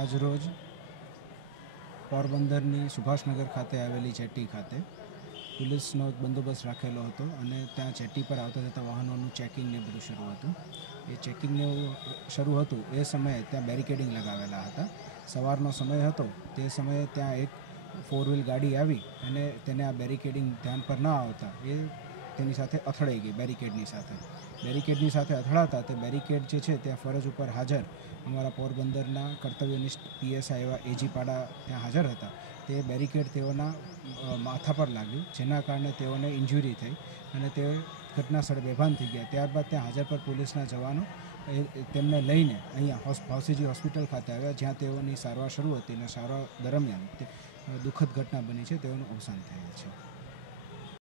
આજરોજ પરબંદરની સુભાષનગર ખાતે આવેલી જેટી ખાતે પોલીસનો ગોઠવણ બસ રાખેલો હતો અને ત્યાં જેટી પર આવતા જતા વાહનોનું ચેકિંગ લેવું શરૂ હતું એ ચેકિંગ લેવું શરૂ હતું એ સમયે ત્યાં બેરિકેડિંગ લગાવેલા હતા સવારનો સમય હતો તે સમયે ત્યાં એક 4 wheel ગાડી આવી અને તેના આ બેરિકેડિંગ ધામ પર ન આવતા એ તેની સાથે અથડાઈ ગઈ બેરિકેડની સાથે બેરિકેડની સાથે અથડાતા તે બેરિકેડ જે છે તે ફરજ ઉપર હાજર અમારો પੌਰબંદરના કર્તવ્યનિષ્ઠ પીએસઆએવા એજીપાડા ત્યાં હાજર હતા તે બેરિકેડ તેઓના માથા પર લાગ્યું જેના કારણે તેઓને ઇન્જરી થઈ અને તે ઘટનાસ્થળ દેભાન થઈ ગયા ત્યારબાદ ત્યાં હાજર પર પોલીસના જવાનો એ તેમને લઈને અહીં હોસ્પાગીજી હોસ્પિટલ ખાતે આવ્યા જ્યાં તેઓની સારવાર શરૂ હતી ને સારા દરમિયાન દુખદ ઘટના બની છે તેઓનો અવસાન થઈ છે